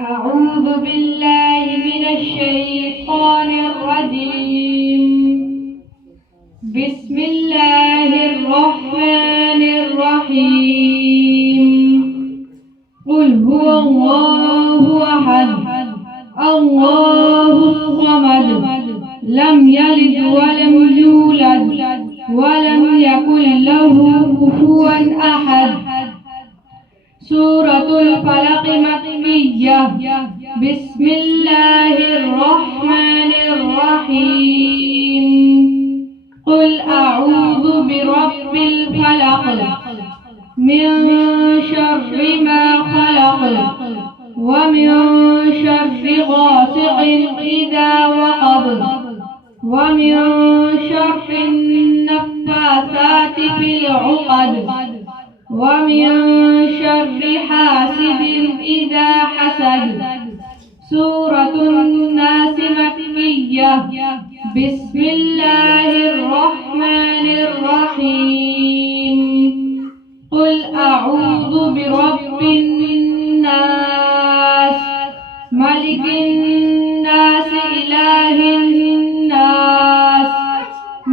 أعوذ بالله من الشيطان الرجيم. بسم الله الرحمن الرحيم. قل هو الله أحد الله الصمد لم يلد ولم يولد ولم يكن له كفوا أحد. سورة الفلق مكية. بسم الله الرحمن الرحيم. قل أعوذ برب الفلق من شر ما خلق ومن شر غاسق إذا وقب ومن شر النفاثات في العقد ومن شر حاسد إذا حسد. سورة الناس مكية. بسم الله الرحمن الرحيم. قل أعوذ برب الناس ملك الناس إله